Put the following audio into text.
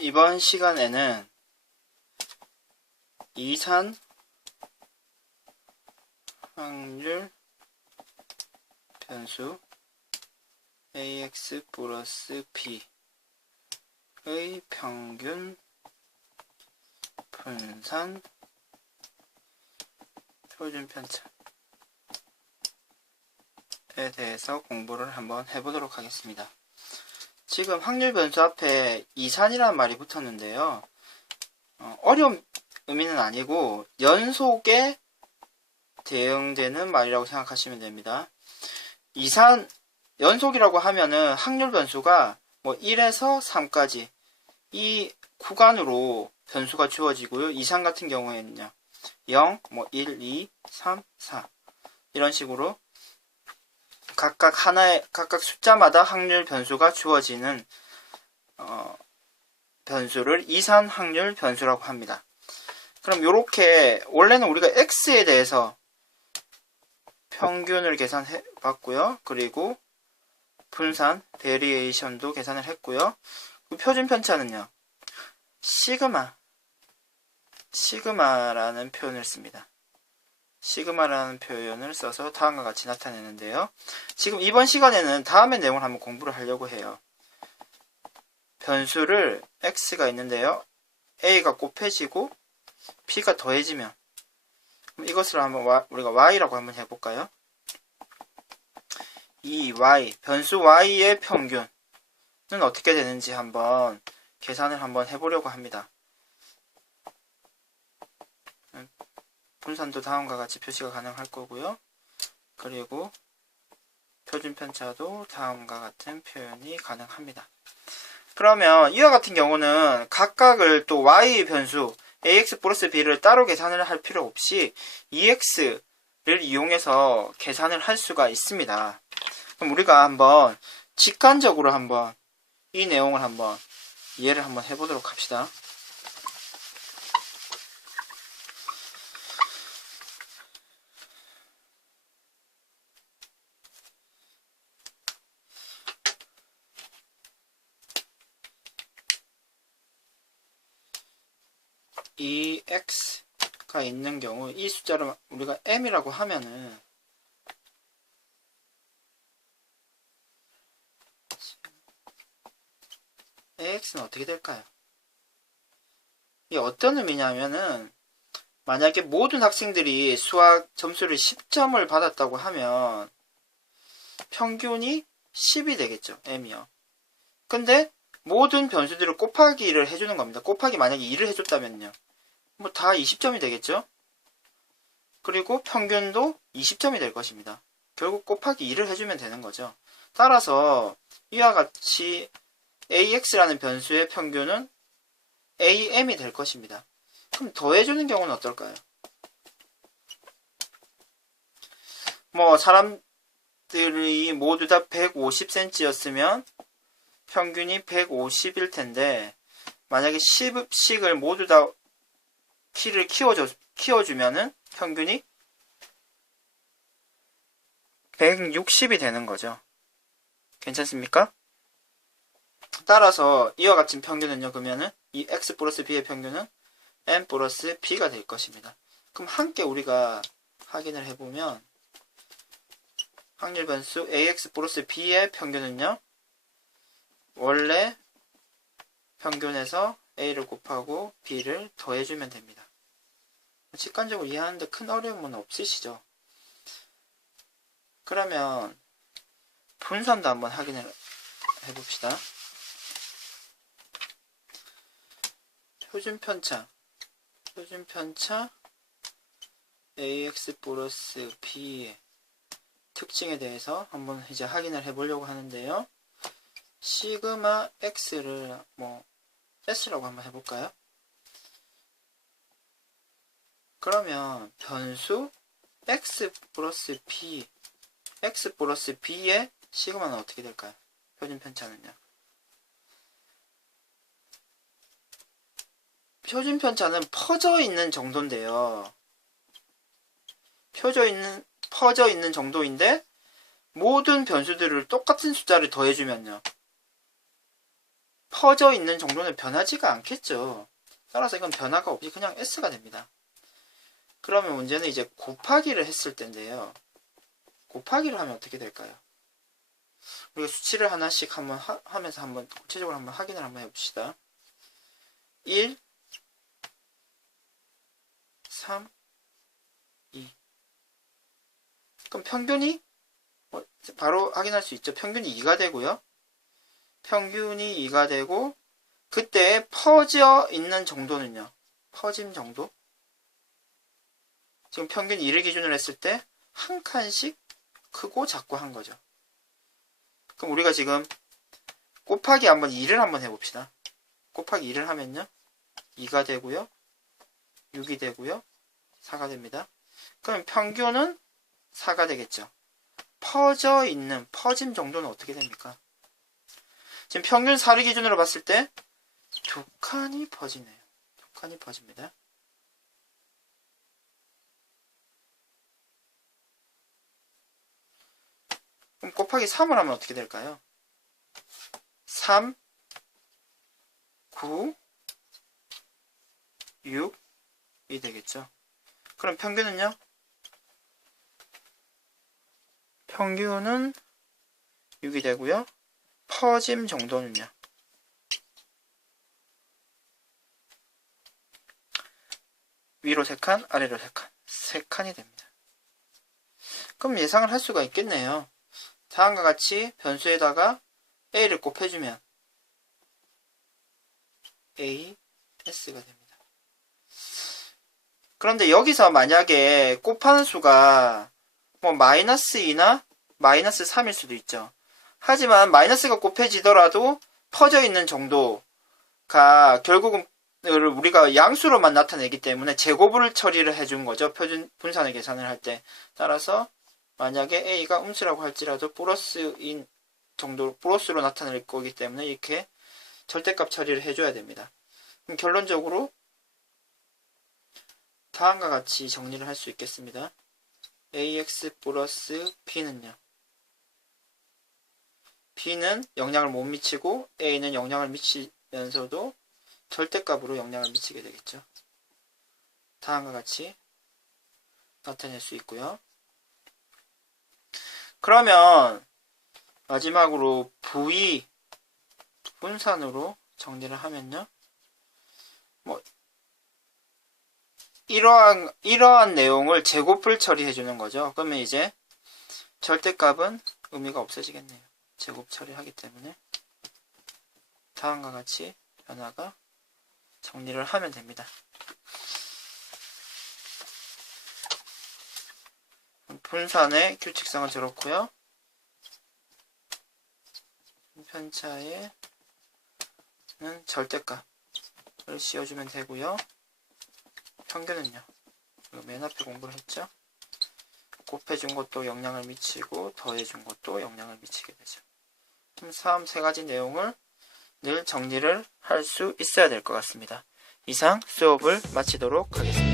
이번 시간에는 이산 확률 변수 ax 플러스 b의 평균 분산 표준 편차에 대해서 공부를 한번 해보도록 하겠습니다. 지금 확률 변수 앞에 이산이라는 말이 붙었는데요. 어려운 의미는 아니고 연속에 대응되는 말이라고 생각하시면 됩니다. 이산 연속이라고 하면은 확률 변수가 뭐 1에서 3까지 이 구간으로 변수가 주어지고요. 이산 같은 경우에는요. 0, 1, 2, 3, 4 이런 식으로 각각 숫자마다 확률 변수가 주어지는 변수를 이산 확률 변수라고 합니다. 그럼 이렇게 원래는 우리가 x에 대해서 평균을 계산해 봤고요. 그리고 분산, 베리에이션도 계산을 했고요. 그 표준 편차는요. 시그마라는 표현을 씁니다. 시그마라는 표현을 써서 다음과 같이 나타내는데요. 지금 이번 시간에는 다음의 내용을 한번 공부를 하려고 해요. 변수를 x가 있는데요. a가 곱해지고 b가 더해지면 그럼 이것을 한번 우리가 y라고 한번 해볼까요? 이 y, 변수 y의 평균은 어떻게 되는지 한번 계산을 한번 해보려고 합니다. 분산도 다음과 같이 표시가 가능할 거고요. 그리고 표준 편차도 다음과 같은 표현이 가능합니다. 그러면 이와 같은 경우는 각각을 또 y 변수 ax 플러스 b를 따로 계산을 할 필요 없이 ex를 이용해서 계산을 할 수가 있습니다. 그럼 우리가 한번 직관적으로 한번 이 내용을 한번 이해를 한번 해보도록 합시다. 이 x가 있는 경우 이 숫자를 우리가 m이라고 하면은 ax는 어떻게 될까요? 이게 어떤 의미냐면은 만약에 모든 학생들이 수학 점수를 10점을 받았다고 하면 평균이 10이 되겠죠. m이요. 근데 모든 변수들을 곱하기를 해주는 겁니다. 곱하기 만약에 2를 해줬다면요. 뭐 다 20점이 되겠죠? 그리고 평균도 20점이 될 것입니다. 결국 곱하기 2를 해주면 되는 거죠. 따라서 이와 같이 ax라는 변수의 평균은 am이 될 것입니다. 그럼 더해주는 경우는 어떨까요? 뭐 사람들이 모두 다 150cm였으면 평균이 150일 텐데 만약에 10씩을 모두 다 키를 키워주면은 평균이 160이 되는 거죠. 괜찮습니까? 따라서 이와 같은 평균은요. 그러면은 이 x 플러스 b의 평균은 m 플러스 b가 될 것입니다. 그럼 함께 우리가 확인을 해보면 확률 변수 ax 플러스 b의 평균은요. 원래 평균에서 a를 곱하고 b를 더해주면 됩니다. 직관적으로 이해하는데 큰 어려움은 없으시죠? 그러면 분산도 한번 확인을 해봅시다. 표준 편차 ax 플러스 b의 특징에 대해서 한번 이제 확인을 해보려고 하는데요. 시그마 x를 s라고 한번 해볼까요? 그러면 변수 x 플러스 b의 시그마는 어떻게 될까요? 표준 편차는요. 표준 편차는 퍼져 있는 정도인데요. 퍼져 있는 정도인데 모든 변수들을 똑같은 숫자를 더해주면요. 퍼져 있는 정도는 변하지가 않겠죠. 따라서 이건 변화가 없이 그냥 S가 됩니다. 그러면 문제는 이제 곱하기를 했을 텐데요. 곱하기를 하면 어떻게 될까요? 우리가 수치를 하나씩 한번 하면서 한번 구체적으로 한번 확인을 한번 해봅시다. 1, 3, 2. 그럼 평균이 바로 확인할 수 있죠. 평균이 2가 되고요. 평균이 2가 되고 그때 퍼져 있는 정도는요. 퍼짐 정도. 지금 평균 2를 기준으로 했을 때 한 칸씩 크고 작고 한 거죠. 그럼 우리가 지금 곱하기 한번 2를 한번 해봅시다. 곱하기 2를 하면요. 2가 되고요. 6이 되고요. 4가 됩니다. 그럼 평균은 4가 되겠죠. 퍼져 있는 퍼짐 정도는 어떻게 됩니까? 지금 평균 4를 기준으로 봤을 때 두 칸이 퍼지네요. 두 칸이 퍼집니다. 그럼 곱하기 3을 하면 어떻게 될까요? 3, 9, 6이 되겠죠. 그럼 평균은요? 평균은 6이 되고요. 퍼짐 정도는요? 위로 3칸, 아래로 3칸. 3칸이 됩니다. 그럼 예상을 할 수가 있겠네요. 다음과 같이 변수에다가 A를 곱해주면 A, S가 됩니다. 그런데 여기서 만약에 곱하는 수가 뭐 마이너스 2나 마이너스 3일 수도 있죠. 하지만 마이너스가 곱해지더라도 퍼져 있는 정도가 결국은 우리가 양수로만 나타내기 때문에 제곱을 처리를 해준 거죠. 표준 분산을 계산을 할 때. 따라서 만약에 A가 음수라고 할지라도 플러스인 정도, 플러스로 나타낼 거기 때문에 이렇게 절대값 처리를 해줘야 됩니다. 그럼 결론적으로 다음과 같이 정리를 할 수 있겠습니다. AX 플러스 B는요. B는 영향을 못 미치고 A는 영향을 미치면서도 절대값으로 영향을 미치게 되겠죠. 다음과 같이 나타낼 수 있고요. 그러면 마지막으로 V 분산으로 정리를 하면요. 뭐 이러한 내용을 제곱을 처리해 주는 거죠. 그러면 이제 절대값은 의미가 없어지겠네요. 제곱 처리하기 때문에 다음과 같이 변화가 정리를 하면 됩니다. 분산의 규칙성은 저렇고요. 편차에는 절대값을 씌워주면 되고요. 평균은요. 맨 앞에 공부를 했죠. 곱해준 것도 영향을 미치고 더해준 것도 영향을 미치게 되죠. 3, 세 가지 내용을 늘 정리를 할 수 있어야 될 것 같습니다. 이상 수업을 마치도록 하겠습니다.